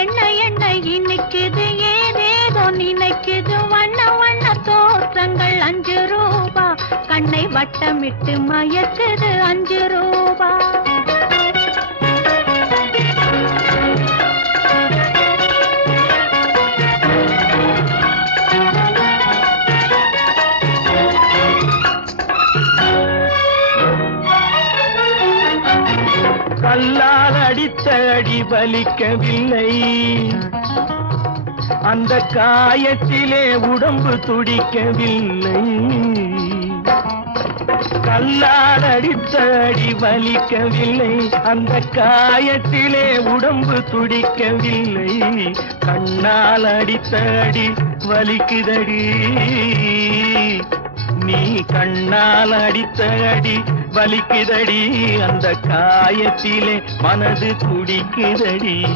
எண்ண எண்ண இனிக்குது ஏதேதோ நினைக்குது வண்ண வண்ண தோற்றங்கள் 5 ரூபா கண்ணை வட்டமிட்டு மயக்குது 5 ரூபா கல்லால் அடித்த அடி வலிக்கவில்லை அந்த காயத்திலே உடம்பு துடிக்கவில்லை கல்லால் அடித்த அடி வலிக்கவில்லை அந்த காயத்திலே உடம்பு துடிக்கவில்லை கண்ணால் அடித்த அடி வலிக்குதடி நீ கண்ணால் அடித்த அடி வலிக்குதடி அந்த காயத்திலே மனது துடிக்குதடி